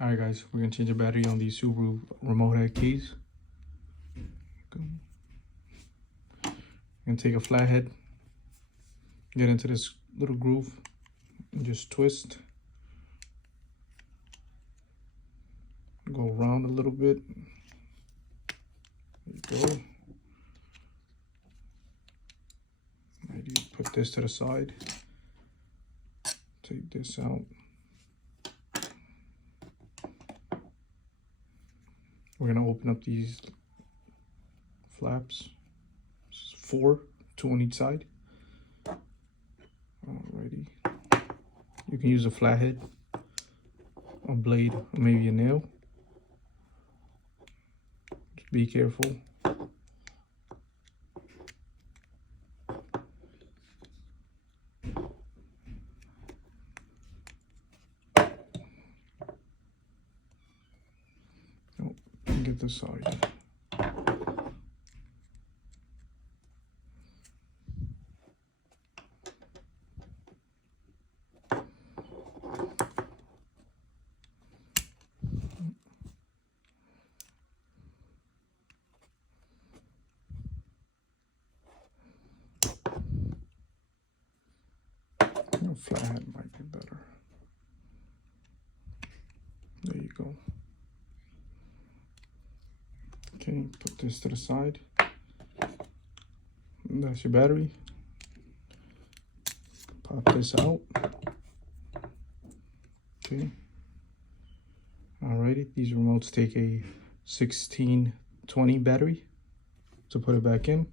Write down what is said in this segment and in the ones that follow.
Alright guys, we're gonna change the battery on these Subaru Remote-head keys. Gonna take a flathead, get into this little groove, and just twist. Go around a little bit. There you go. Maybe put this to the side. Take this out. We're gonna open up these flaps. 4, 2 on each side. Alrighty. You can use a flathead, a blade, or maybe a nail. Just be careful. Oh, get this side. A flathead might be better. There you go. Okay, put this to the side. And that's your battery. Pop this out. Okay. Alrighty, these remotes take a 1620 battery. To put it back in,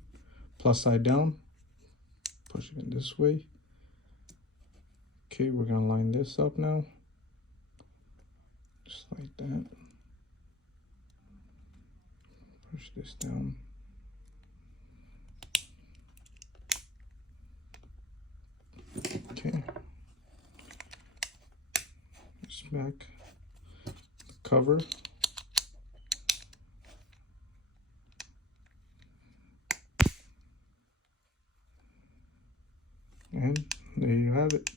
plus side down. Push it in this way. Okay, we're gonna line this up now. Just like that. Push this down. Okay. Just back the cover. And there you have it.